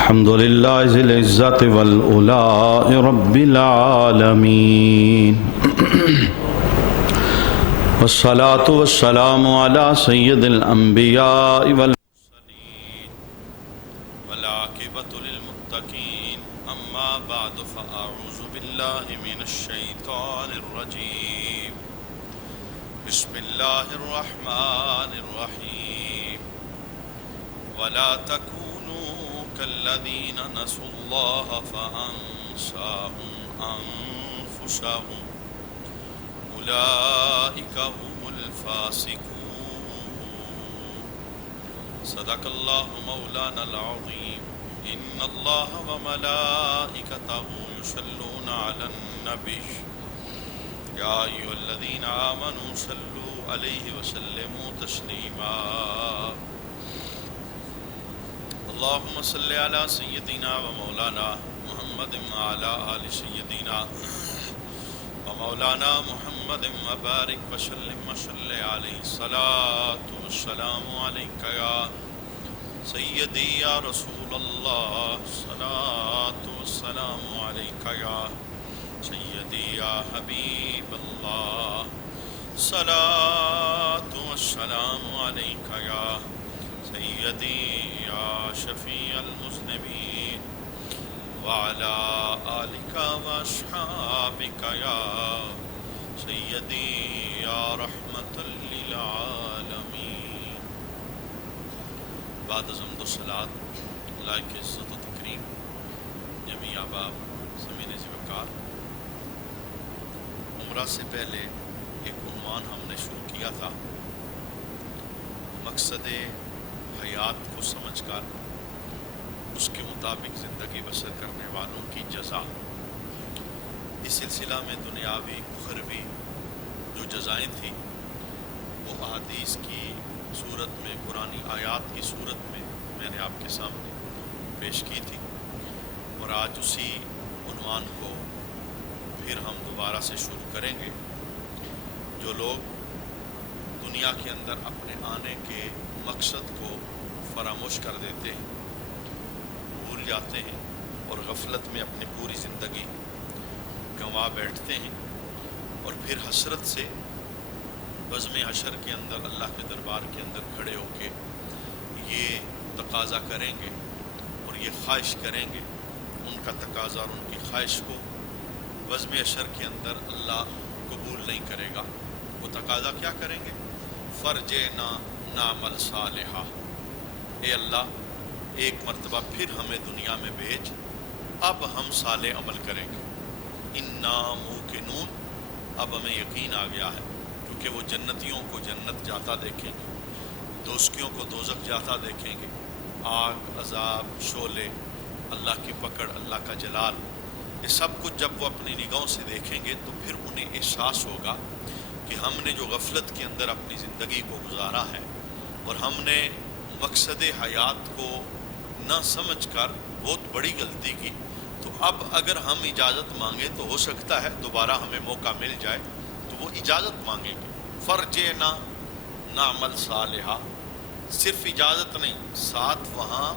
الحمد لله ذي العزة والأولاء رب العالمين والصلاة والسلام على سيد الأنبياء والمرسلين والعاقبة للمتقين أما بعد فأعوذ بالله من الشيطان الرجيم بسم الله الرحمن الرحيم ولا تكونوا كالذين نسوا الله فأنساهم أنفسهم أولئك هم الفاسقون صدق الله مولانا العظيم إن الله وملائكته يصلون على النبي يا أيها الذين آمنوا صلوا عليه وسلموا تسليما اللهم صل على سيدنا ومولانا محمد وعلى آل سيدنا ومولانا محمد وبارك وسلم وصل عليه الصلاة والسلام عليك يا سيدي يا رسول الله الصلاة والسلام عليك يا سيدي يا حبيب الله الصلاة والسلام عليك يا سيدي يا شفيع المذنبين وعلى آلك وأصحابك يا سيدي يا رحمة للعالمين بعد حمد و صلاۃ لائق عزت و تکریم جمیع احباب سمعین ذی وقار، عمرہ سے پہلے ایک عنوان ہم نے شروع کیا تھا، مقصد حیات کو سمجھ کر اس کے مطابق زندگی بسر کرنے والوں کی جزا۔ اس سلسلہ میں دنیاوی اخروی جو جزائیں تھیں وہ احادیث کی صورت میں، قرآنی آیات کی صورت میں میں نے آپ کے سامنے پیش کی تھی، اور آج اسی عنوان کو پھر ہم دوبارہ سے شروع کریں گے۔ جو لوگ دنیا کے اندر اپنے آنے کے مقصد کو فراموش کر دیتے ہیں، بھول جاتے ہیں اور غفلت میں اپنی پوری زندگی گنوا بیٹھتے ہیں، اور پھر حسرت سے بزم حشر کے اندر اللہ کے دربار کے اندر کھڑے ہو کے یہ تقاضا کریں گے اور یہ خواہش کریں گے، ان کا تقاضا اور ان کی خواہش کو بزم حشر کے اندر اللہ قبول نہیں کرے گا۔ وہ تقاضا کیا کریں گے؟ فرجنا نعمل صالحہ، اے اللہ ایک مرتبہ پھر ہمیں دنیا میں بھیج، اب ہم صالح عمل کریں گے۔ انا موقنون، اب ہمیں یقین آ گیا ہے، کیونکہ وہ جنتیوں کو جنت جاتا دیکھیں گے، دوزخیوں کو دوزخ جاتا دیکھیں گے، آگ، عذاب، شعلے، اللہ کی پکڑ، اللہ کا جلال، یہ سب کچھ جب وہ اپنی نگاہوں سے دیکھیں گے تو پھر انہیں احساس ہوگا کہ ہم نے جو غفلت کے اندر اپنی زندگی کو گزارا ہے اور ہم نے مقصد حیات کو نہ سمجھ کر بہت بڑی غلطی کی، تو اب اگر ہم اجازت مانگیں تو ہو سکتا ہے دوبارہ ہمیں موقع مل جائے، تو وہ اجازت مانگیں گے۔ فرجنا نعمل صالحہ، صرف اجازت نہیں، ساتھ وہاں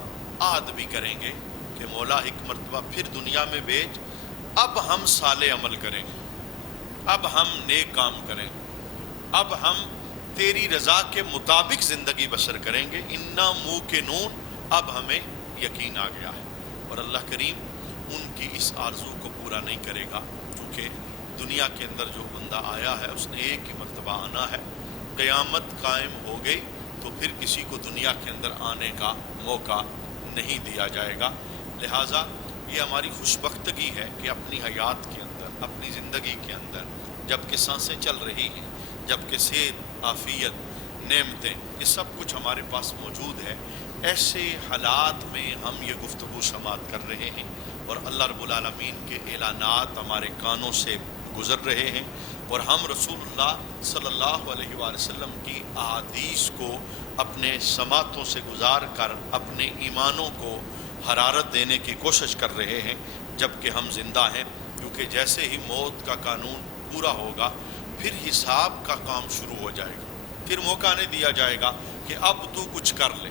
عہد بھی کریں گے کہ مولا ایک مرتبہ پھر دنیا میں بھیج، اب ہم صالح عمل کریں گے، اب ہم نیک کام کریں گے، اب ہم تیری رضا کے مطابق زندگی بسر کریں گے۔ انا موقنون، اب ہمیں یقین آ گیا ہے۔ اور اللہ کریم ان کی اس آرزو کو پورا نہیں کرے گا، کیونکہ دنیا کے اندر جو بندہ آیا ہے اس نے ایک ہی مرتبہ آنا ہے، قیامت قائم ہو گئی تو پھر کسی کو دنیا کے اندر آنے کا موقع نہیں دیا جائے گا۔ لہٰذا یہ ہماری خوش بختگی ہے کہ اپنی حیات کے اندر، اپنی زندگی کے اندر جب کہ سانسیں چل رہی ہیں، جب کہ صحت، عافیت، نعمتیں، یہ سب کچھ ہمارے پاس موجود ہے، ایسے حالات میں ہم یہ گفتگو سماعت کر رہے ہیں اور اللہ رب العالمین کے اعلانات ہمارے کانوں سے گزر رہے ہیں، اور ہم رسول اللہ صلی اللہ علیہ وآلہ وسلم کی احادیث کو اپنے سماعتوں سے گزار کر اپنے ایمانوں کو حرارت دینے کی کوشش کر رہے ہیں جب کہ ہم زندہ ہیں، کیونکہ جیسے ہی موت کا قانون پورا ہوگا پھر حساب کا کام شروع ہو جائے گا، پھر موقع نہیں دیا جائے گا کہ اب تو کچھ کر لے،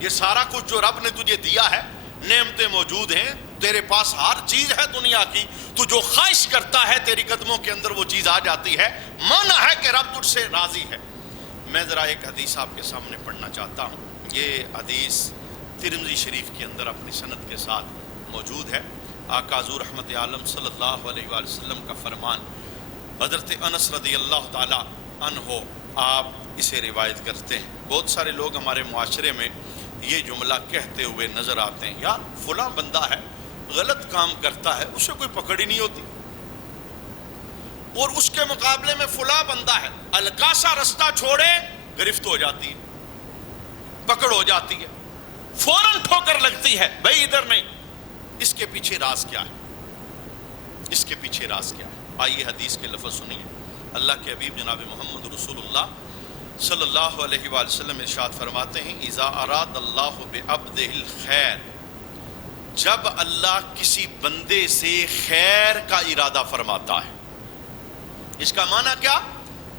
یہ سارا کچھ جو رب نے تجھے دیا ہے، نعمتیں موجود ہیں، تیرے پاس ہر چیز ہے دنیا کی، تو جو خواہش کرتا ہے تیری قدموں کے اندر وہ چیز آ جاتی ہے، مانا ہے کہ رب تجھ سے راضی ہے۔ میں ذرا ایک حدیث آپ کے سامنے پڑھنا چاہتا ہوں۔ یہ حدیث ترمذی شریف کے اندر اپنی سند کے ساتھ موجود ہے۔ آقا حضور رحمت عالم صلی اللہ علیہ وآلہ وسلم کا فرمان، حضرت انس رضی اللہ تعالی عنہ آپ اسے روایت کرتے ہیں۔ بہت سارے لوگ ہمارے معاشرے میں یہ جملہ کہتے ہوئے نظر آتے ہیں، یار فلاں بندہ ہے، غلط کام کرتا ہے، اسے کوئی پکڑ ہی نہیں ہوتی، اور اس کے مقابلے میں فلاں بندہ ہے، ہلکا سا رستہ چھوڑے گرفت ہو جاتی ہے، پکڑ ہو جاتی ہے، فوراً ٹھوکر لگتی ہے۔ بھائی ادھر نہیں، اس کے پیچھے راز کیا ہے؟ اس کے پیچھے راز کیا ہے؟ آئیے حدیث کے لفظ سنیے۔ اللہ کے حبیب جناب محمد رسول اللہ صلی اللہ علیہ وآلہ وسلم ارشاد فرماتے ہیں، اذا اراد اللہ بعبدہ الخیر، جب اللہ کسی بندے سے خیر کا ارادہ فرماتا ہے۔ اس کا معنی کیا؟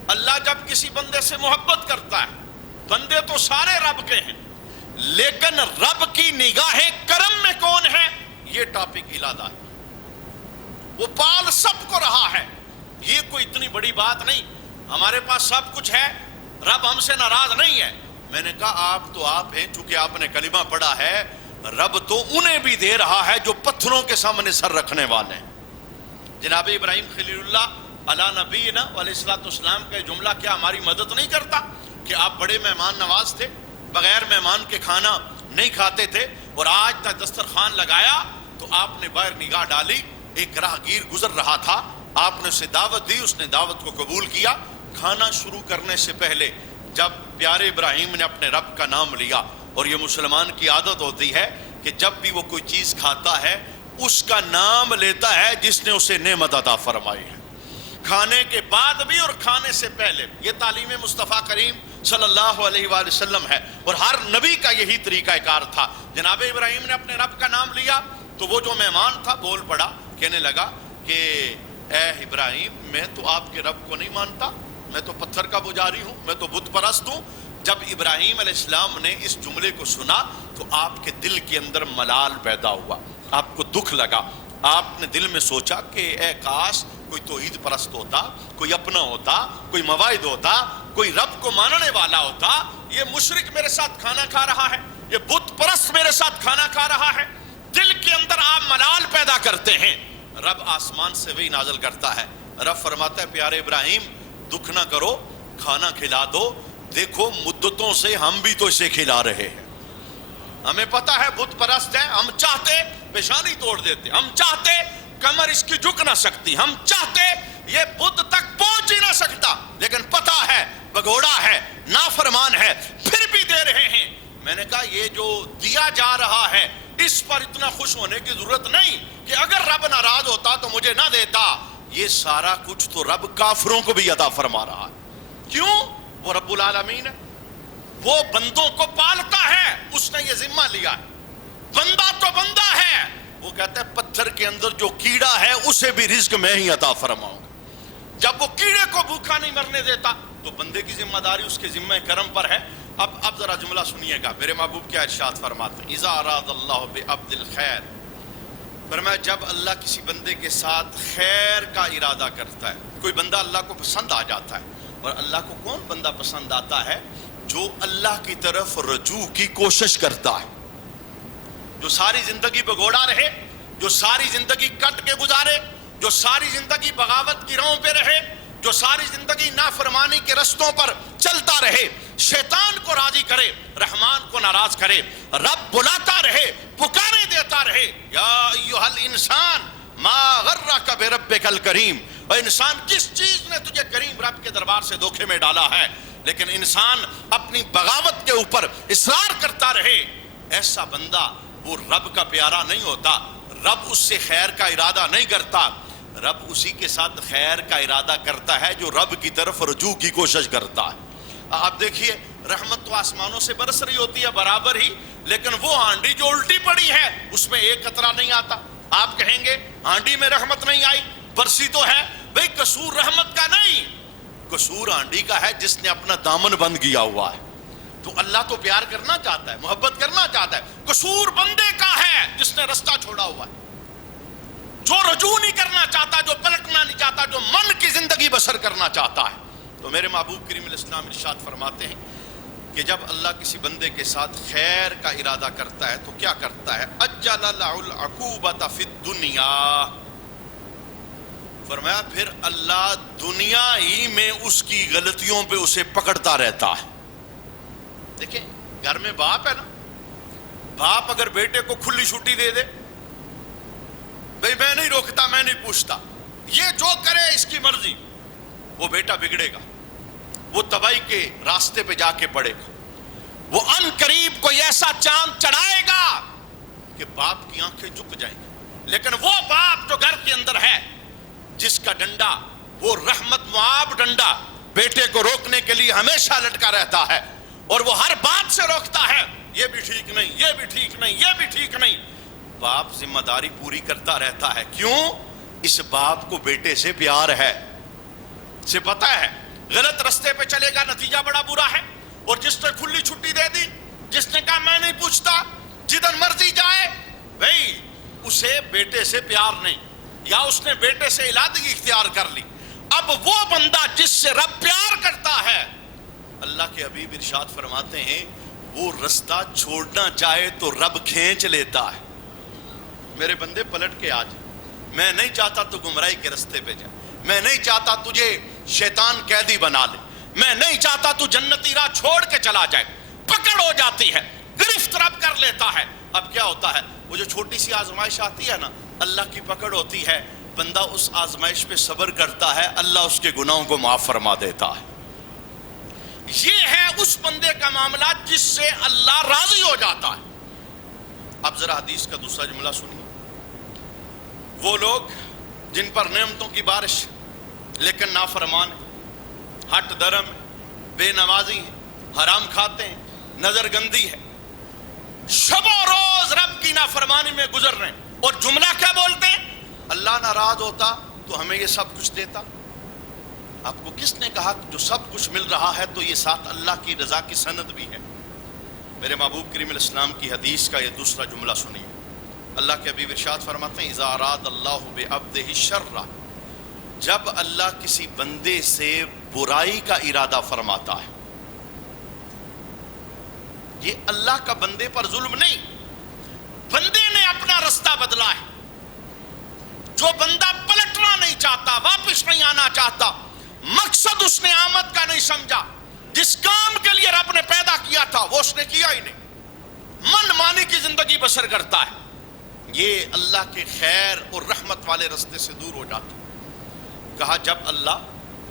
اللہ جب کسی بندے سے محبت کرتا ہے، بندے تو سارے رب کے ہیں، لیکن رب کی نگاہ کرم میں کون ہے، یہ ٹاپک علادہ ہے۔ وہ پال سب کو رہا ہے، یہ کوئی اتنی بڑی بات نہیں، ہمارے پاس سب کچھ ہے، رب ہم سے ناراض نہیں ہے۔ میں نے کہا آپ تو آپ ہیں، چونکہ آپ نے کلمہ پڑھا ہے، رب تو انہیں بھی دے رہا ہے جو پتھروں کے سامنے سر رکھنے والے ہیں۔ جناب ابراہیم خلیل اللہ علی نبینا علیہ الصلوۃ والسلام کا جملہ کیا ہماری مدد نہیں کرتا کہ آپ بڑے مہمان نواز تھے، بغیر مہمان کے کھانا نہیں کھاتے تھے، اور آج تک دسترخوان لگایا تو آپ نے باہر نگاہ ڈالی، ایک راہگیر گزر رہا تھا، آپ نے اسے دعوت دی، اس نے دعوت کو قبول کیا۔ کھانا شروع کرنے سے پہلے جب پیارے ابراہیم نے اپنے رب کا نام لیا، اور یہ مسلمان کی عادت ہوتی ہے کہ جب بھی وہ کوئی چیز کھاتا ہے اس کا نام لیتا ہے جس نے اسے نعمت عطا فرمائی ہے، کھانے کے بعد بھی اور کھانے سے پہلے۔ یہ تعلیم مصطفیٰ کریم صلی اللہ علیہ وآلہ وسلم ہے، اور ہر نبی کا یہی طریقہ کار تھا۔ جناب ابراہیم نے اپنے رب کا نام لیا تو وہ جو مہمان تھا بول پڑا، کہنے لگا کہ اے ابراہیم، میں تو آپ کے رب کو نہیں مانتا، میں تو پتھر کا پجاری ہوں، میں تو بت پرست ہوں۔ جب ابراہیم علیہ السلام نے اس جملے کو سنا تو آپ کے دل کے اندر ملال پیدا ہوا، آپ کو دکھ لگا، آپ نے دل میں سوچا کہ اے کاش کوئی توحید پرست ہوتا، کوئی اپنا ہوتا، کوئی مواعظ ہوتا، کوئی رب کو ماننے والا ہوتا۔ یہ مشرک میرے ساتھ کھانا کھا رہا ہے، یہ بت پرست میرے ساتھ کھانا کھا رہا ہے، دل کے اندر آپ ملال پیدا کرتے ہیں۔ رب آسمان سے وہی نازل کرتا ہے، رب فرماتا ہے پیارے ابراہیم دکھ نہ کرو، کھانا کھلا دو، دیکھو مدتوں سے ہم بھی تو اسے کھلا رہے ہیں، ہمیں پتا ہے بت پرست ہے، ہم چاہتے پیشانی توڑ دیتے، ہم چاہتے کمر اس کی جھک نہ سکتی، ہم چاہتے یہ بت تک پہنچ ہی نہ سکتا، لیکن پتا ہے بگوڑا ہے، نافرمان ہے، پھر بھی دے رہے ہیں۔ میں نے کہا یہ جو دیا جا رہا ہے اس پر اتنا خوش ہونے کی ضرورت نہیں کہ اگر رب ناراض ہوتا تو مجھے نہ دیتا، یہ سارا کچھ تو رب کافروں کو بھی عطا فرما رہا ہے۔ کیوں؟ وہ رب العالمین ہے، وہ بندوں کو پالتا ہے، اس نے یہ ذمہ لیا ہے، بندہ تو بندہ ہے، وہ کہتا ہے پتھر کے اندر جو کیڑا ہے اسے بھی رزق میں ہی عطا فرماؤں گا۔ جب وہ کیڑے کو بھوکا نہیں مرنے دیتا تو بندے کی ذمہ داری اس کے ذمہ کرم پر ہے۔ اب ذرا جملہ سنیے گا، میرے محبوب کیا ارشاد فرماتے ہیں، اذا اراد اللہ بعبد الخیر، فرمایا جب اللہ کسی بندے کے ساتھ خیر کا ارادہ کرتا ہے، کوئی بندہ اللہ کو پسند آ جاتا ہے، اور اللہ کو کون بندہ پسند آتا ہے؟ جو اللہ کی طرف رجوع کی کوشش کرتا ہے، جو ساری زندگی بگوڑا رہے، جو ساری زندگی کٹ کے گزارے، جو ساری زندگی بغاوت کی راہوں پہ رہے، جو ساری زندگی نافرمانی کے رستوں پر چلتا رہے، شیطان کو راضی کرے، رحمان کو ناراض کرے، رب بلاتا رہے، پکارے دیتا رہے، یا ایھا الانسان ما غرک بربک الکریم، اور انسان کس چیز نے تجھے کریم رب کے دربار سے دھوکے میں ڈالا ہے؟ لیکن انسان اپنی بغاوت کے اوپر اصرار کرتا رہے، ایسا بندہ وہ رب کا پیارا نہیں ہوتا، رب اس سے خیر کا ارادہ نہیں کرتا، رب اسی کے ساتھ خیر کا ارادہ کرتا ہے جو رب کی طرف رجوع کی کوشش کرتا ہے۔ آپ دیکھیے رحمت تو آسمانوں سے برس رہی ہوتی ہے برابر ہی، لیکن وہ ہانڈی جو الٹی پڑی ہے اس میں ایک قطرہ نہیں آتا۔ آپ کہیں گے ہانڈی میں رحمت نہیں آئی، برسی تو ہے، بھئی قصور رحمت کا نہیں، قصور ہانڈی کا ہے جس نے اپنا دامن بند کیا ہوا ہے۔ تو اللہ تو پیار کرنا چاہتا ہے، محبت کرنا چاہتا ہے، قصور بندے کا ہے جس نے رستہ چھوڑا ہوا ہے، جو رجوع نہیں کرنا چاہتا، جو پلٹنا نہیں چاہتا، جو من کی زندگی بسر کرنا چاہتا ہے۔ تو میرے محبوب کریم علیہ السلام ارشاد فرماتے ہیں کہ جب اللہ کسی بندے کے ساتھ خیر کا ارادہ کرتا ہے تو کیا کرتا ہے؟ اجل له العقوبۃ فی الدنیا، فرمایا پھر اللہ دنیا ہی میں اس کی غلطیوں پہ اسے پکڑتا رہتا ہے۔ دیکھیں گھر میں باپ ہے نا، باپ اگر بیٹے کو کھلی چھٹی دے دے، بھئی میں نہیں روکتا، میں نہیں پوچھتا، یہ جو کرے اس کی مرضی، وہ بیٹا بگڑے گا، وہ تباہی کے راستے پہ جا کے پڑے گا، وہ ان قریب کوئی ایسا چاند چڑھائے گا کہ باپ کی آنکھیں جھک جائیں گی۔ لیکن وہ باپ جو گھر کے اندر ہے، جس کا ڈنڈا وہ رحمت معاب ڈنڈا بیٹے کو روکنے کے لیے ہمیشہ لٹکا رہتا ہے، اور وہ ہر بات سے روکتا ہے، یہ بھی ٹھیک نہیں، یہ بھی ٹھیک نہیں، یہ بھی ٹھیک نہیں، باپ ذمہ داری پوری کرتا رہتا ہے۔ کیوں؟ اس باپ کو بیٹے سے پیار ہے، سے پتہ ہے غلط رستے پہ چلے گا نتیجہ بڑا برا ہے، اور جس نے کھلی چھٹی دے دی، جس نے کہا میں نہیں پوچھتا، جدھر مرضی جائے، بھئی اسے بیٹے سے پیار نہیں، یا اس نے بیٹے سے علادگی اختیار کر لی۔ اب وہ بندہ جس سے رب پیار کرتا ہے، اللہ کے حبیب ارشاد فرماتے ہیں وہ رستہ چھوڑنا چاہے تو رب کھینچ لیتا ہے۔ میرے بندے پلٹ کے آج، میں نہیں چاہتا تو گمراہی کے رستے پہ جائے، میں نہیں چاہتا تجھے شیطان قیدی بنا لے، میں نہیں چاہتا تو جنتی راہ چھوڑ کے چلا جائے، پکڑ ہو جاتی ہے، گرفت رب کر لیتا ہے۔ اب کیا ہوتا ہے؟ وہ جو چھوٹی سی آزمائش آتی ہے نا، اللہ کی پکڑ ہوتی ہے، بندہ اس آزمائش پہ صبر کرتا ہے، اللہ اس کے گناہوں کو معاف فرما دیتا ہے۔ یہ ہے اس بندے کا معاملہ جس سے اللہ راضی ہو جاتا ہے۔ اب ذرا حدیث کا دوسرا جملہ سنیے، وہ لوگ جن پر نعمتوں کی بارش لیکن نافرمان ہیں، ہٹ درم ہیں، بے نمازی ہیں، حرام کھاتے ہیں، نظر گندی ہے، شب و روز رب کی نافرمانی میں گزر رہے ہیں، اور جملہ کیا بولتے ہیں؟ اللہ ناراض ہوتا تو ہمیں یہ سب کچھ دیتا۔ آپ کو کس نے کہا کہ جو سب کچھ مل رہا ہے تو یہ ساتھ اللہ کی رضا کی سند بھی ہے؟ میرے محبوب کریم علیہ السلام کی حدیث کا یہ دوسرا جملہ سنیے، اللہ کے حبیب ارشاد فرماتے ہیں اذا اراد اللہ بعبدہ الشر، جب اللہ کسی بندے سے برائی کا ارادہ فرماتا ہے، یہ اللہ کا بندے پر ظلم نہیں، بندے نے اپنا رستہ بدلا ہے۔ جو بندہ پلٹنا نہیں چاہتا، واپس نہیں آنا چاہتا، مقصد اس نے آمد کا نہیں سمجھا، جس کام کے لیے رب نے پیدا کیا تھا وہ اس نے کیا ہی نہیں، من مانی کی زندگی بسر کرتا ہے، یہ اللہ کے خیر اور رحمت والے رستے سے دور ہو جاتا ہے۔ کہا جب اللہ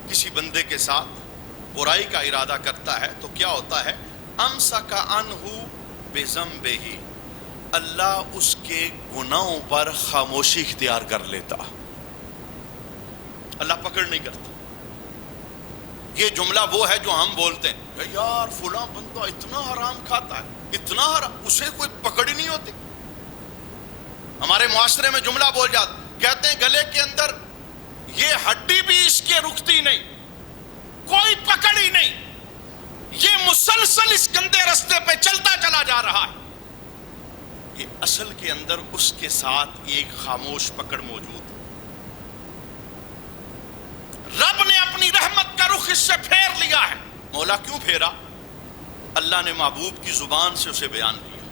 کسی بندے کے ساتھ برائی کا ارادہ کرتا ہے تو کیا ہوتا ہے؟ امسک عنہ بذنبہ، اللہ اس کے گناہوں پر خاموشی اختیار کر لیتا، اللہ پکڑ نہیں کرتا۔ یہ جملہ وہ ہے جو ہم بولتے ہیں، یار فلاں بندہ اتنا حرام کھاتا ہے، اتنا حرام، اسے کوئی پکڑ ہی نہیں ہوتی۔ ہمارے معاشرے میں جملہ بول جاتا، کہتے ہیں گلے کے اندر یہ ہڈی بھی اس کے رکتی نہیں، کوئی پکڑ ہی نہیں، یہ مسلسل اس گندے رستے پہ چلتا چلا جا رہا ہے۔ یہ اصل کے اندر اس کے ساتھ ایک خاموش پکڑ موجود ہے۔ رب نے اپنی رحمت کا رخ اس سے پھیر لیا ہے۔ مولا کیوں پھیرا؟ اللہ نے محبوب کی زبان سے اسے بیان کیا۔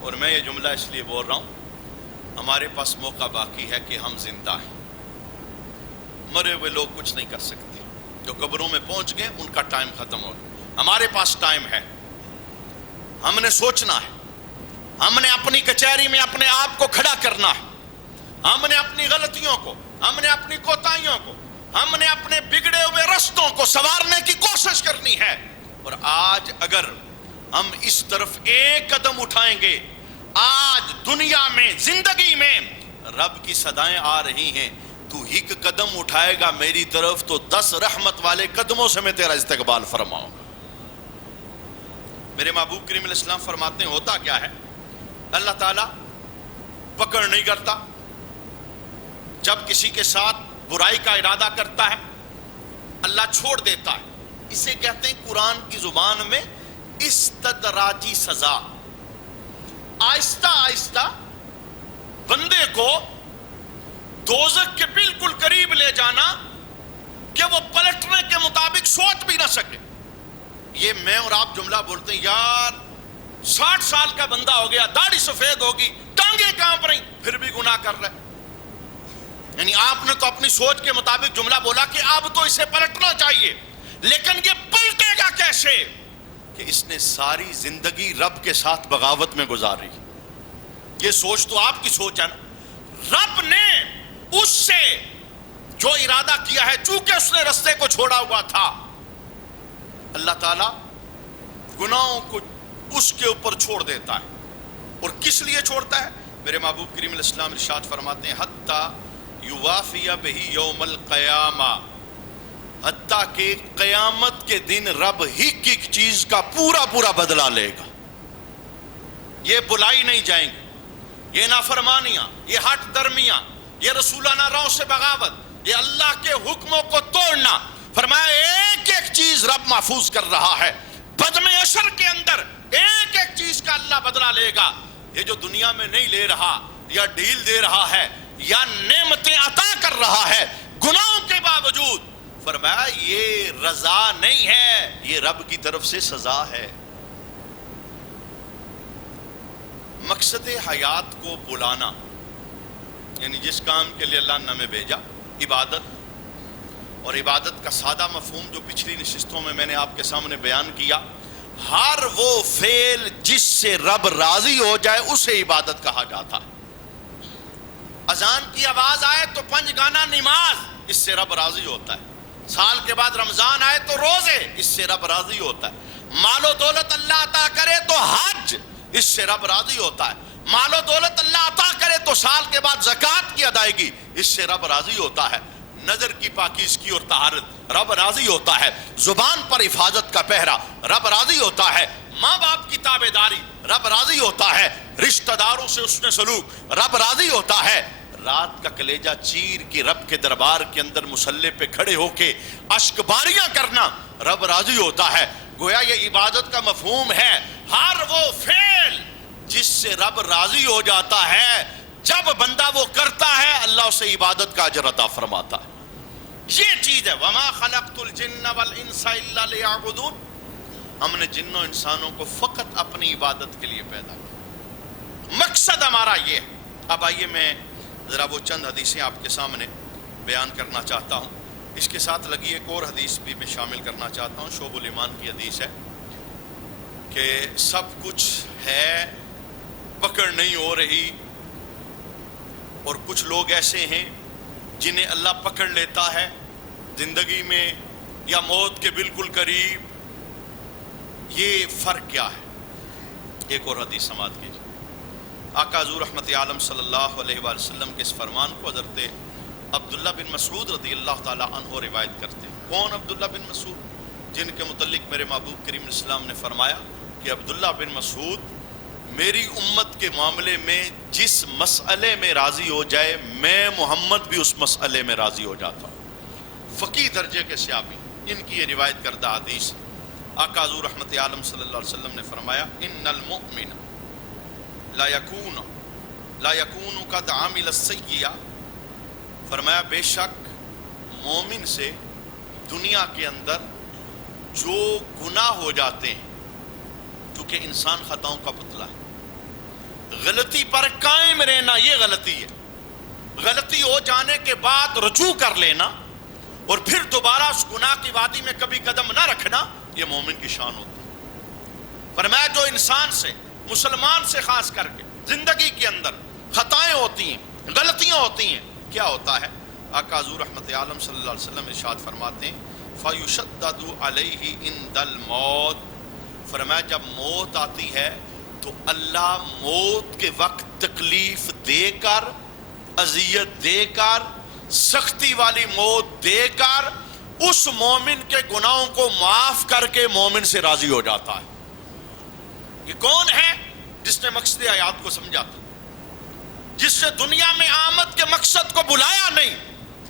اور میں یہ جملہ اس لیے بول رہا ہوں، ہمارے پاس موقع باقی ہے کہ ہم زندہ ہیں، مرے ہوئے لوگ کچھ نہیں کر سکتے، جو قبروں میں پہنچ گئے ان کا ٹائم ختم ہو گیا، ہمارے پاس ٹائم ہے، ہم نے سوچنا ہے، ہم نے اپنی کچہری میں اپنے آپ کو کھڑا کرنا ہے، ہم نے اپنی غلطیوں کو، ہم نے اپنی کوتاہیوں کو، ہم نے اپنے بگڑے ہوئے رستوں کو سنوارنے کی کوشش کرنی ہے۔ اور آج اگر ہم اس طرف ایک قدم اٹھائیں گے، آج دنیا میں زندگی میں رب کی صدائیں آ رہی ہیں، تو ایک قدم اٹھائے گا میری طرف تو 10 رحمت والے قدموں سے میں تیرا استقبال فرماؤں گا۔ میرے محبوب کریم علیہ السلام فرماتے ہیں ہوتا کیا ہے؟ اللہ تعالیٰ پکڑ نہیں کرتا، جب کسی کے ساتھ برائی کا ارادہ کرتا ہے اللہ چھوڑ دیتا ہے۔ اسے کہتے ہیں قرآن کی زبان میں استدراجی سزا، آہستہ آہستہ بندے کو دوزخ کے بالکل قریب لے جانا کہ وہ پلٹنے کے مطابق سوچ بھی نہ سکے. یہ میں اور آپ جملہ بولتے ہیں یار 60 سال کا بندہ ہو گیا، داڑھی سفید ہوگی، ٹانگیں کانپ رہی، پھر بھی گناہ کر رہا ہے. یعنی آپ نے تو اپنی سوچ کے مطابق جملہ بولا کہ اب تو اسے پلٹنا چاہیے، لیکن یہ پلٹے گا کیسے کہ اس نے ساری زندگی رب کے ساتھ بغاوت میں گزاری. یہ سوچ تو آپ کی سوچ ہے نا. رب نے اس سے جو ارادہ کیا ہے، چونکہ اس نے رستے کو چھوڑا ہوا تھا، اللہ تعالی گناہوں کو اس کے اوپر چھوڑ دیتا ہے. اور کس لیے چھوڑتا ہے؟ میرے محبوب کریم علیہ السلام ارشاد فرماتے ہیں حتی یوافی بہ یوم القیامہ، حتیٰ کہ قیامت کے دن رب ایک ایک چیز کا پورا پورا بدلہ لے گا. یہ بلائی نہیں جائیں گے، یہ نافرمانیاں، یہ ہٹ درمیاں، یہ رسولانہ راہوں سے بغاوت، یہ اللہ کے حکموں کو توڑنا. فرمایا ایک ایک چیز رب محفوظ کر رہا ہے. بدم اشر کے اندر ایک ایک چیز کا اللہ بدلہ لے گا. یہ جو دنیا میں نہیں لے رہا یا ڈھیل دے رہا ہے یا نعمتیں عطا کر رہا ہے گناہوں کے باوجود، فرمایا یہ رضا نہیں ہے، یہ رب کی طرف سے سزا ہے. مقصد حیات کو بلانا، یعنی جس کام کے لیے اللہ نے ہمیں بھیجا، عبادت. اور عبادت کا سادہ مفہوم جو پچھلی نشستوں میں نے آپ کے سامنے بیان کیا، ہر وہ فعل جس سے رب راضی ہو جائے اسے عبادت کہا جاتا ہے. اذان کی آواز آئے تو 5 گانا نماز، اس سے رب راضی ہوتا ہے. سال کے بعد رمضان آئے تو روزے، اس سے رب راضی ہوتا ہے. مال و دولت اللہ عطا کرے تو حج، اس سے رب راضی ہوتا ہے. مال و دولت اللہ عطا کرے تو سال کے بعد زکوٰۃ کی ادائیگی، اس سے رب راضی ہوتا ہے. نظر کی پاکیزگی اور طہارت، رب راضی ہوتا ہے. زبان پر حفاظت کا پہرا، رب راضی ہوتا ہے. ماں باپ کی تابعداری، رب راضی ہوتا ہے. رشتہ داروں سے حسن سلوک، رب راضی ہوتا ہے. رات کا کلیجہ چیر کے رب کے دربار کے اندر مصلی پہ کھڑے ہو کے اشک باریاں کرنا، رب راضی ہوتا ہے. گویا یہ عبادت کا مفہوم ہے، ہر وہ فعل جس سے رب راضی ہو جاتا ہے، جب بندہ وہ کرتا ہے اللہ اسے عبادت کا اجر عطا فرماتا ہے. یہ چیز ہے وَمَا خَلَقْتُ الْجِنَّ وَالْإِنسَ إِلَّا لِيَعْبُدُونَ. ہم نے جنوں انسانوں کو فقط اپنی عبادت کے لیے پیدا کیا. مقصد ہمارا یہ ہے. اب آئیے میں ذرا وہ چند حدیثیں آپ کے سامنے بیان کرنا چاہتا ہوں. اس کے ساتھ لگی ایک اور حدیث بھی میں شامل کرنا چاہتا ہوں. شعب الایمان کی حدیث ہے کہ سب کچھ ہے، پکڑ نہیں ہو رہی، اور کچھ لوگ ایسے ہیں جنہیں اللہ پکڑ لیتا ہے زندگی میں یا موت کے بالکل قریب. یہ فرق کیا ہے؟ ایک اور حدیث سماعت کیجیے. آقا حضور رحمت عالم صلی اللہ علیہ وآلہ وسلم کے اس فرمان کو حضرت عبداللہ بن مسعود رضی اللہ تعالی عنہ روایت کرتے ہیں. کون عبداللہ بن مسعود؟ جن کے متعلق میرے محبوب کریم علیہ السلام نے فرمایا کہ عبداللہ بن مسعود میری امت کے معاملے میں جس مسئلے میں راضی ہو جائے میں محمد بھی اس مسئلے میں راضی ہو جاتا ہوں. فقیہ درجے کے صحابی، ان کی یہ روایت کردہ حدیث. آقا حضور رحمت عالم صلی اللہ علیہ وسلم نے فرمایا ان المؤمن لا یکون قد عامل السیئہ. فرمایا بے شک مومن سے دنیا کے اندر جو گناہ ہو جاتے ہیں، کیونکہ انسان خطاؤں کا پتلا ہے، غلطی پر قائم رہنا یہ غلطی ہے. غلطی ہو جانے کے بعد رجوع کر لینا اور پھر دوبارہ اس گناہ کی وادی میں کبھی قدم نہ رکھنا، یہ مومن کی شان ہوتی ہے. فرمایا جو انسان سے، مسلمان سے خاص کر کے زندگی کے اندر خطائیں ہوتی ہیں، غلطیاں ہوتی ہیں، کیا ہوتا ہے؟ آقا حضور رحمت عالم صلی اللہ علیہ وسلم ارشاد فرماتے ہیں فَيُشَدَّدُ عَلَيْهِ عِنْدَ الْمَوْتِ. فرمایا جب موت آتی ہے تو اللہ موت کے وقت تکلیف دے کر، اذیت دے کر، سختی والی موت دے کر اس مومن کے گناہوں کو معاف کر کے مومن سے راضی ہو جاتا ہے. یہ کون ہے؟ جس نے مقصد حیات کو سمجھا تھا، جس سے دنیا میں آمد کے مقصد کو بلایا نہیں،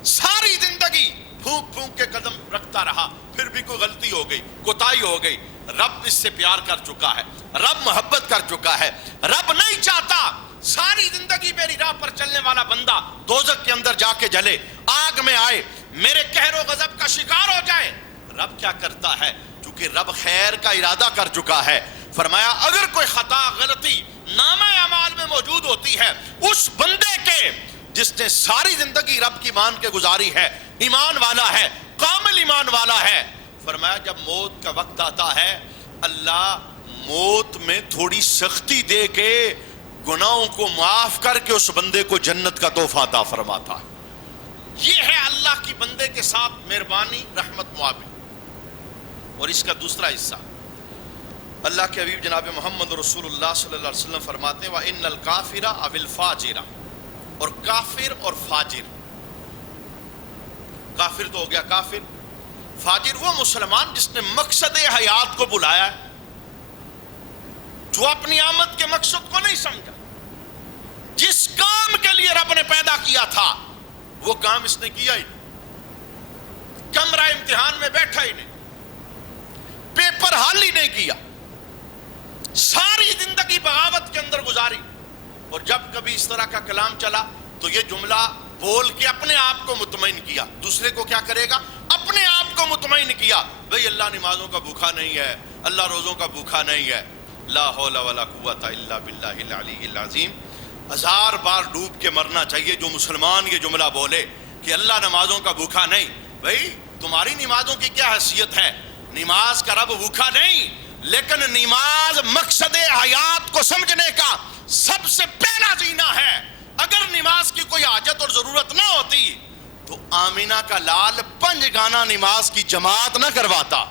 ساری زندگی پھونک پھونک کے قدم رکھتا رہا، پھر بھی کوئی غلطی ہو گئی، کوتاہی ہو گئی، رب اس سے پیار کر چکا ہے، رب محبت کر چکا ہے، رب نہیں چاہتا ساری زندگی میری راہ پر چلنے والا بندہ دوزخ کے اندر جا کے جلے، آگ میں آئے، میرے قہر و غضب کا شکار ہو جائے۔ رب کیا کرتا ہے؟ چونکہ رب خیر کا ارادہ کر چکا ہے، فرمایا اگر کوئی خطا غلطی نامہ اعمال میں موجود ہوتی ہے اس بندے کے جس نے ساری زندگی رب کی مان کے گزاری ہے، ایمان والا ہے، کامل ایمان والا ہے، فرمایا جب موت کا وقت آتا ہے اللہ موت میں تھوڑی سختی دے کے گناہوں کو معاف کر کے اس بندے کو جنت کا تحفہ عطا فرماتا ہے۔ یہ ہے اللہ کی بندے کے ساتھ مہربانی، رحمت، معاون۔ اور اس کا دوسرا حصہ اللہ کے حبیب جناب محمد رسول اللہ صلی اللہ علیہ وسلم فرماتے ہیں وَإِنَّ الْكَافِرَ أَوِ الْفَاجِرَ، اور کافر اور فاجر، کافر تو ہو گیا کافر، فاجر وہ مسلمان جس نے مقصد حیات کو بلایا ہے، جو اپنی آمد کے مقصد کو نہیں سمجھا، جس کام کے لیے رب نے پیدا کیا تھا وہ کام اس نے کیا ہی نہیں، کمرہ امتحان میں بیٹھا ہی نہیں، پیپر حل ہی نہیں کیا، ساری زندگی بغاوت کے اندر گزاری۔ اور جب کبھی اس طرح کا کلام چلا تو یہ جملہ بول کے اپنے آپ کو مطمئن کیا، دوسرے کو کیا کرے گا؟ اپنے آپ کو مطمئن کیا، بھئی اللہ نمازوں کا بھوکا نہیں ہے، اللہ روزوں کا بھوکا نہیں ہے، لا حول ولا قوت الا باللہ العلی العظیم۔ 1000 بار ڈوب کے مرنا چاہیے جو مسلمان یہ جملہ بولے کہ اللہ نمازوں کا بھوکا نہیں۔ بھئی تمہاری نمازوں کی کیا حیثیت ہے؟ نماز کا رب بھوکا نہیں، لیکن نماز مقصد حیات کو سمجھنے کا سب سے پہلا زینہ ہے۔ اگر نماز کی کوئی حاجت اور ضرورت نہ ہوتی تو آمینہ کا لال 5 گانا نماز کی جماعت نہ کرواتا۔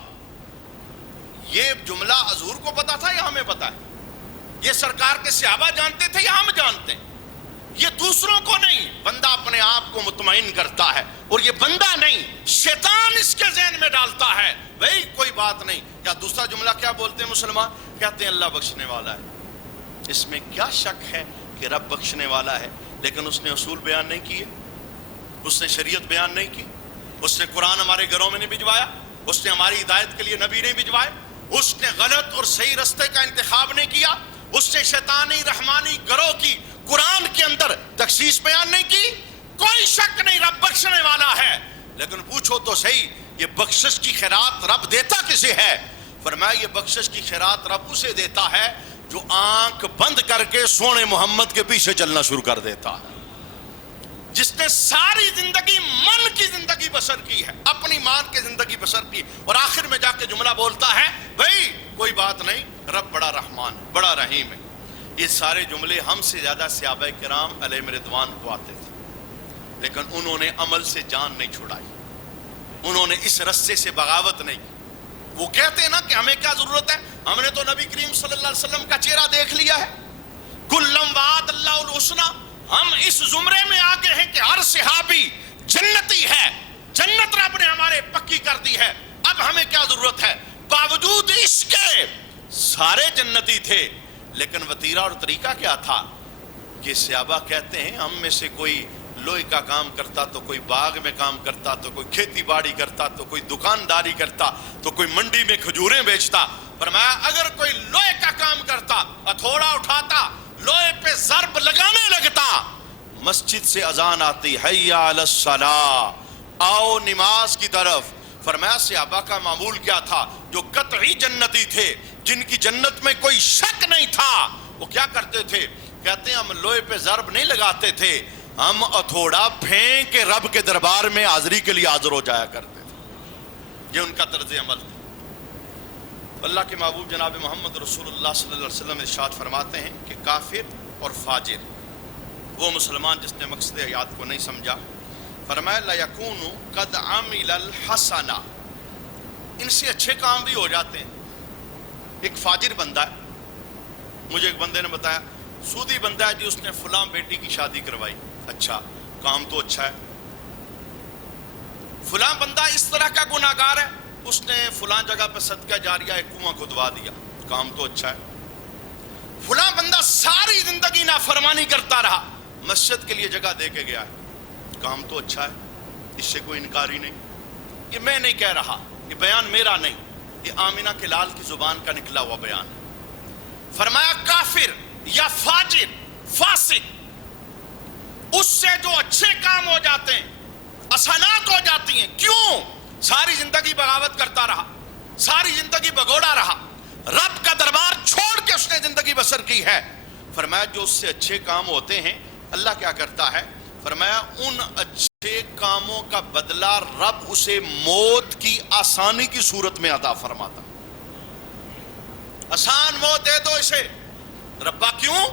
یہ جملہ حضور کو پتا تھا یا ہمیں پتا ہے؟ یہ سرکار کے صحابہ جانتے تھے یا ہم جانتے ہیں؟ یہ دوسروں کو نہیں، بندہ اپنے آپ کو مطمئن کرتا ہے، اور یہ بندہ نہیں شیطان اس کے ذہن میں ڈالتا ہے بھئی کوئی بات نہیں۔ یا دوسرا جملہ کیا بولتے ہیں مسلمان؟ کہتے ہیں اللہ بخشنے والا ہے۔ اس میں کیا شک ہے کہ رب بخشنے والا ہے، لیکن اس نے اصول بیان نہیں کیے، اس نے شریعت بیان نہیں کی، اس نے قرآن ہمارے گھروں میں نہیں بھجوایا، اس نے ہماری ہدایت کے لیے نبی نہیں بھجوائے، اس نے غلط اور صحیح رستے کا انتخاب نہیں کیا، اس نے شیطانی رحمانی گروہ کی قرآن کے اندر تخصیص بیان نہیں کی۔ کوئی شک نہیں رب بخشنے والا ہے، لیکن پوچھو تو صحیح یہ بخشش کی خیرات رب دیتا کسے ہے؟ فرمایا یہ بخشش کی خیرات رب اسے دیتا ہے جو آنکھ بند کر کے سونے محمد کے پیچھے چلنا شروع کر دیتا ہے، جس نے ساری زندگی من کی زندگی بسر کی ہے، اپنی مان کی زندگی بسر کی، اور آخر میں جا کے جملہ بولتا ہے بھئی کوئی بات نہیں رب بڑا رحمان بڑا رحیم ہے۔ یہ سارے جملے ہم سے زیادہ صحابہ کرام علیہم رضوان کو آتے تھے، لیکن انہوں نے عمل سے جان نہیں چھڑائی، انہوں نے اس رستے سے بغاوت نہیں کی۔ وہ کہتے ہیں نا کہ ہمیں کیا ضرورت ہے، ہم نے تو نبی کریم صلی اللہ علیہ وسلم کا چہرہ دیکھ لیا ہے، کلم وعد اللہ الحسنی، ہم اس زمرے میں آگے ہیں کہ ہر صحابی جنتی ہے، جنت رب نے ہمارے پکی کر دی ہے، اب ہمیں کیا ضرورت ہے؟ باوجود اس کے سارے جنتی تھے، لیکن وتیرہ اور طریقہ کیا تھا کہ صحابہ کہتے ہیں ہم میں سے کوئی لوہے کا کام کرتا تو کوئی باغ میں کام کرتا تو کوئی کھیتی باڑی کرتا تو کوئی دکانداری کرتا تو کوئی منڈی میں کھجوریں بیچتا۔ فرمایا اگر کوئی لوہے کا کام کرتا، ہتھوڑا اٹھاتا، لوہے پہ ضرب لگانے لگتا، مسجد سے اذان آتی حی علی الصلاۃ، آؤ نماز کی طرف۔ فرمایا صحابہ کا معمول کیا تھا؟ جو قطعی جنتی تھے، جن کی جنت میں کوئی شک نہیں تھا، وہ کیا کرتے تھے؟ کہتے ہیں ہم لوہے پہ ضرب نہیں لگاتے تھے، ہم ہتھوڑا پھینک کے رب کے دربار میں حاضری کے لیے حاضر ہو جایا کرتے تھے۔ یہ ان کا طرز عمل تھا۔ اللہ کے محبوب جناب محمد رسول اللہ صلی اللہ علیہ وسلم ارشاد فرماتے ہیں کہ کافر اور فاجر وہ مسلمان جس نے مقصد حیات کو نہیں سمجھا، فرمایا لَيَكُونُ قَدْ عَمِلَ الْحَسَنَ، ان سے اچھے کام بھی ہو جاتے ہیں۔ ایک فاجر بندہ ہے، مجھے ایک بندے نے بتایا سودی بندہ ہے جی، اس نے فلاں بیٹی کی شادی کروائی، اچھا کام تو اچھا ہے۔ فلاں بندہ اس طرح کا گناہگار ہے، اس نے فلاں جگہ پہ صدقہ جاریہ ایک کنواں کھدوا دیا، کام تو اچھا ہے۔ فلاں بندہ ساری زندگی نافرمانی کرتا رہا، مسجد کے لیے جگہ دے کے گیا ہے، کام تو اچھا ہے، اس سے کوئی انکار ہی نہیں۔ یہ میں نہیں کہہ رہا، یہ بیان میرا نہیں، یہ آمینہ کے لال کی زبان کا نکلا ہوا بیان ہے۔ فرمایا کافر یا فاجر فاسق اس سے جو اچھے کام ہو جاتے ہیں، حسنات ہو جاتی ہیں، کیوں؟ ساری زندگی بغاوت کرتا رہا، ساری زندگی بگوڑا رہا، رب کا دربار چھوڑ کے اس نے زندگی بسر کی ہے۔ فرمایا جو اس سے اچھے کام ہوتے ہیں اللہ کیا کرتا ہے؟ فرمایا ان اچھے کاموں کا بدلہ رب اسے موت کی آسانی کی صورت میں عطا فرماتا۔ آسان موت دے دو اسے۔ ربا کیوں؟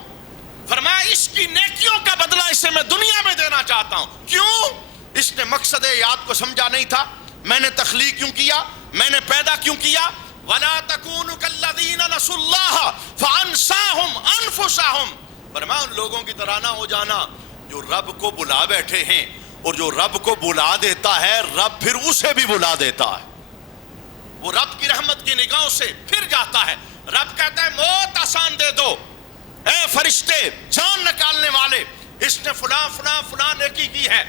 فرمایا اس کی نیکیوں کا بدلہ اسے میں دنیا میں دینا چاہتا ہوں۔ کیوں؟ اس نے مقصد حیات کو سمجھا نہیں تھا، میں نے تخلیق کیوں کیا، میں نے پیدا کیوں کیا۔ وَلَا تَكُونُوا كَالَّذِينَ نَسُوا اللَّهَ فَأَنسَاهُمْ أَنفُسَهُمْ۔ فرمایا ان لوگوں کی طرح نہ ہو جانا جو رب کو بلا بیٹھے ہیں، اور جو رب کو بلا دیتا ہے رب پھر اسے بھی بلا دیتا ہے، وہ رب کی رحمت کی نگاہوں سے پھر جاتا ہے۔ رب کہتا ہے موت آسان دے دو، اے فرشتے جان نکالنے والے، اس نے فلاں فلاں فلاں نیکی کی ہے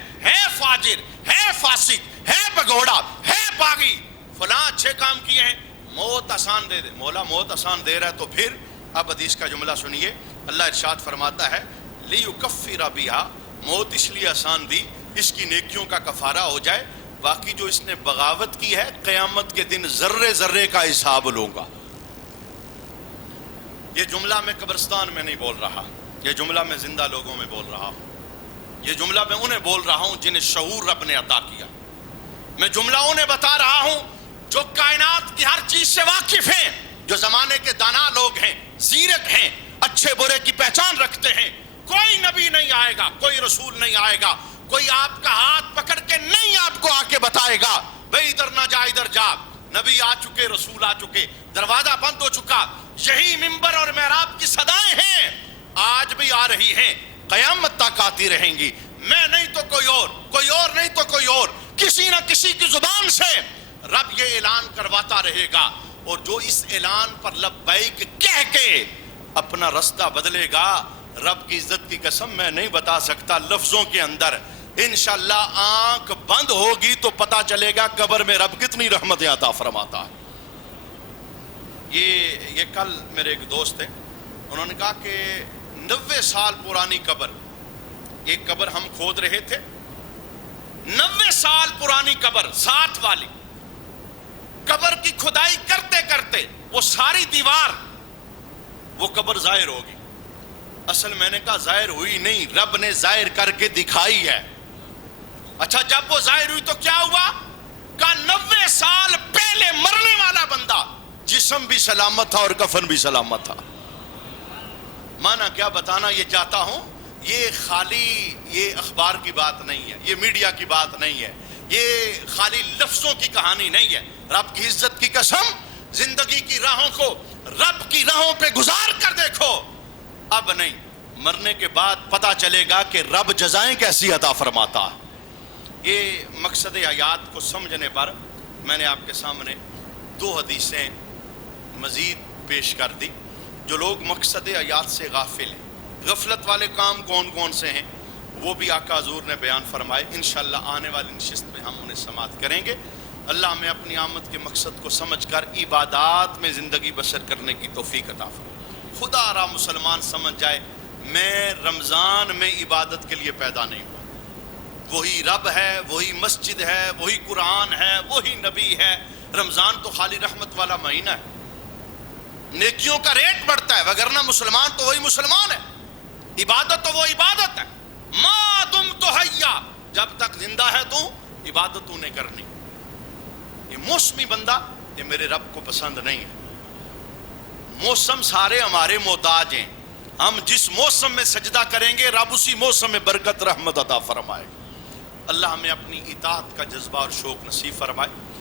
فاجر، ہے فاسق، ہے بگوڑا، ہے باغی، فلاں اچھے کام کیے ہیں، موت آسان دے دے۔ مولا موت آسان دے رہا ہے تو پھر اب حدیث کا جملہ سنیے، اللہ ارشاد فرماتا ہے لِيُكَفِّرَ بِهَا، موت اس لیے آسان دی اس کی نیکیوں کا کفارہ ہو جائے، باقی جو اس نے بغاوت کی ہے قیامت کے دن ذرے ذرے کا حساب لوں گا۔ یہ جملہ میں قبرستان میں نہیں بول رہا، یہ جملہ میں زندہ لوگوں میں بول رہا ہوں، یہ جملہ میں انہیں بول رہا ہوں جنہیں شعور رب نے عطا کیا، میں جملہ انہیں بتا رہا ہوں جو کائنات کی ہر چیز سے واقف ہیں، جو زمانے کے دانا لوگ ہیں، زیرک ہیں، اچھے برے کی پہچان رکھتے ہیں۔ کوئی نبی نہیں آئے گا، کوئی رسول نہیں آئے گا، کوئی آپ کا ہاتھ پکڑ کے نہیں آپ کو آ کے بتائے گا بھئی ادھر نہ جا ادھر جا۔ نبی آ چکے، رسول آ چکے، دروازہ بند ہو چکا، یہی منبر اور محراب کی صدائیں ہیں، آج بھی آ رہی ہیں، قیامت تک آتی رہیں گی۔ میں نہیں تو کوئی اور، کوئی اور نہیں تو کوئی اور، کسی نہ کسی کی زبان سے رب یہ اعلان کرواتا رہے گا، اور جو اس اعلان پر لبیک کہہ کے اپنا رستہ بدلے گا، رب کی عزت کی قسم میں نہیں بتا سکتا لفظوں کے اندر، انشاءاللہ آنکھ بند ہوگی تو پتہ چلے گا قبر میں رب کتنی رحمتیں عطا فرماتا ہے۔ یہ کل میرے ایک دوست ہیں، انہوں نے کہا کہ 90 سال پرانی قبر، ایک قبر ہم کھود رہے تھے، 90 سال پرانی قبر 60 والی قبر کی کھدائی کرتے کرتے وہ ساری دیوار وہ قبر ظاہر ہوگی۔ اصل میں نے کہا ظاہر ہوئی نہیں، رب نے ظاہر کر کے دکھائی ہے۔ اچھا جب وہ ظاہر ہوئی تو کیا ہوا؟ کہا 90 سال پہلے مرنے والا بندہ جسم بھی سلامت تھا اور کفن بھی سلامت تھا۔ مانا کیا بتانا یہ چاہتا ہوں، یہ خالی یہ اخبار کی بات نہیں ہے، یہ میڈیا کی بات نہیں ہے، یہ خالی لفظوں کی کہانی نہیں ہے۔ رب کی عزت کی قسم، زندگی کی راہوں کو رب کی راہوں پہ گزار کر دیکھو، اب نہیں، مرنے کے بعد پتہ چلے گا کہ رب جزائیں کیسی عطا فرماتا ہے۔ یہ مقصد حیات کو سمجھنے پر میں نے آپ کے سامنے 2 حدیثیں مزید پیش کر دی۔ جو لوگ مقصد حیات سے غافل ہیں، غفلت والے کام کون کون سے ہیں، وہ بھی آقا حضور نے بیان فرمائے، انشاءاللہ آنے والی نشست میں ہم انہیں سماعت کریں گے۔ اللہ ہمیں اپنی آمد کے مقصد کو سمجھ کر عبادات میں زندگی بسر کرنے کی توفیق عطا فرمائے۔ خدا را مسلمان سمجھ جائے میں رمضان میں عبادت کے لیے پیدا نہیں ہوا، وہی رب ہے، وہی مسجد ہے، وہی قرآن ہے، وہی نبی ہے۔ رمضان تو خالی رحمت والا مہینہ ہے، نیکیوں کا ریٹ بڑھتا ہے، وگرنہ مسلمان تو وہی مسلمان ہے، عبادت تو وہ عبادت ہے۔ ما دم تو حیا، جب تک زندہ ہے تو عبادت تو نے کرنی۔ یہ موسمی بندہ یہ میرے رب کو پسند نہیں ہے۔ موسم سارے ہمارے محتاج ہیں، ہم جس موسم میں سجدہ کریں گے رب اسی موسم میں برکت رحمت عطا فرمائے۔ اللہ ہمیں اپنی اطاعت کا جذبہ اور شوق نصیب فرمائے۔